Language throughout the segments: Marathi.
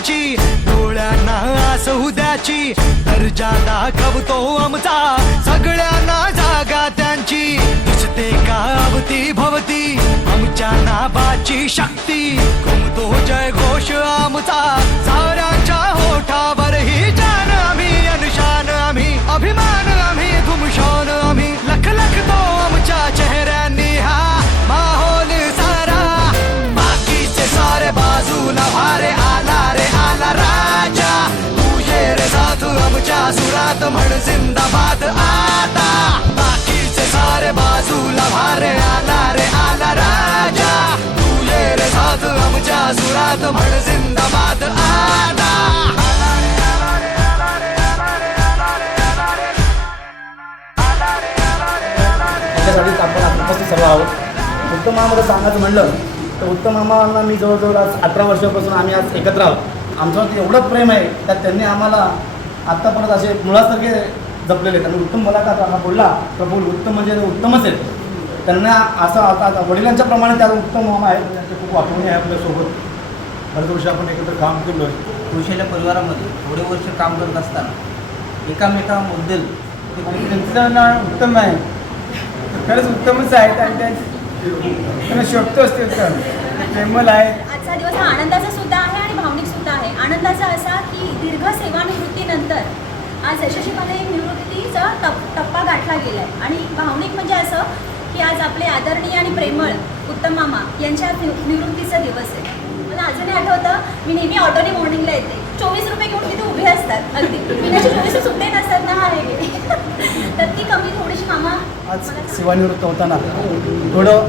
त्यांची डोळ्यांना आस उद्याची दर्जा दाखवतो आमचा सगळ्यांना जागा त्यांची दिसते का अवती भवती आमच्या नावाची शक्ती घुमतो जय घोष आमचा साऱ्यांच्या होठावर ही जान आम्ही अनुशान आम्ही अभिमान आम्ही धुमशान आम्ही लख लख तो आमच्या चेहऱ्यांनी हा माहोल सारा बाकीचे सारे बाजूला भारे आला रे आला राजा तुझे रे साधू आमच्या सुरात म्हण जिंदाबाद आता बाकीचे सारे बाजूला भारे आला रे आला राजा तुझे रे साधू आमच्या सुरात म्हण जिंदाबाद आता त्याच्यासाठी आपण उपस्थित सर्व आहोत. उत्तम मामाबद्दल सांगायचं म्हणलं तर उत्तम मामांना मी जवळजवळ आज 18 वर्षापासून आम्ही आज एकत्र आहोत. आमच्यावरती एवढं प्रेम आहे त्यात त्यांनी आम्हाला आत्तापर्यंत असे मुलासारखे जपलेले आहेत. आणि उत्तम मला का बोलला प्रभू उत्तम म्हणजे उत्तमच आहे. त्यांना असं आता वडिलांच्या प्रमाणे त्या उत्तम मामा आहेत. त्यांच्या खूप आठवणी आहे आपल्यासोबत. बरेच वर्ष आपण एकत्र काम केलो आहे. कृषीच्या परिवारामध्ये थोडे वर्ष काम करत असताना एकामेकांबद्दल त्यांचं नाव उत्तम आहे. खरंच उत्तमच आहेत आणि त्यांना शोभतो असते उत्तम प्रेमल आहे. आजचा दिवस हा आनंदाचा सुद्धा आहे आणि भावनिक सुद्धा आहे. आनंदाचा असा की दीर्घ सेवानिवृत्तीनंतर आज यशस्वीपणे एक निवृत्तीचा टप्पा गाठला गेला आहे. आणि भावनिक म्हणजे असं की आज आपले आदरणीय आणि प्रेमळ उत्तम मामा यांच्या निवृत्तीचा दिवस आहे. मला अजूनही आठवतं मी नेहमी ऑटोने मॉर्निंगला येते 24 रुपये घेऊन तिथे उभे असतात अगदी पिण्याचे 24 सुट्टे नसतात ना आहे तर ती कमी थोडीशी मामा आज सेवानिवृत्त होताना थोडं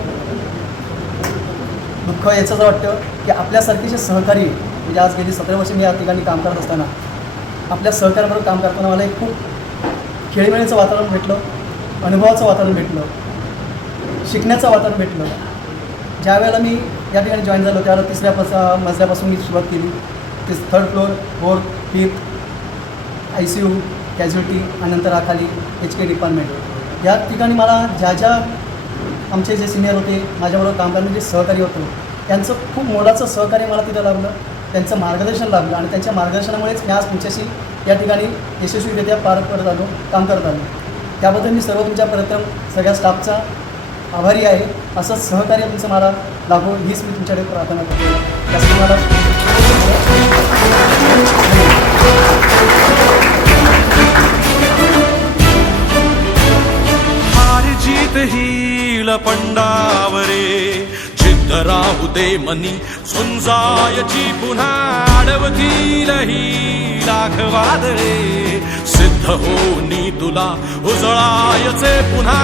दुःख याचं वाटतं की आपल्यासारखीचे सहकारी म्हणजे आज गेली 17 वर्ष मी या ठिकाणी काम करत असताना आपल्या सहकार्याबरोबर काम करताना मला एक खूप खेळीमेळीचं वातावरण भेटलं, अनुभवाचं वातावरण भेटलं, शिकण्याचं वातावरण भेटलं. ज्या वेळेला मी या ठिकाणी जॉईन झालो त्यावेळेला 3ऱ्या मजल्यापासून मी सुरुवात केली. 3rd floor 4th 5th ICU casualty आणि नंतर खाली HK डिपार्टमेंट. या ठिकाणी मला ज्या आमचे जे सिनियर होते माझ्याबरोबर काम करणारे जे सहकारी होते त्यांचं खूप मोलाचं सहकार्य मला तिथं लाभलं. त्यांचं मार्गदर्शन लाभलं आणि त्यांच्या मार्गदर्शनामुळेच मी आज तुमच्याशी या ठिकाणी यशस्वीरित्या पार करत आलो काम करत आलो. त्याबद्दल मी सर्व तुमच्या प्रथम सगळ्या स्टाफचा आभारी आहे. असं सहकार्य तुमचं मला लाभो हीच मी तुमच्याकडे प्रार्थना करतो. त्यासाठी मला हार जीत हील पंडावरे जिद्द राहू दे मनी झुंजायची पुन्हा अडवतील ही लाख वादळे सिद्ध होनी तुला उजळायचे पुन्हा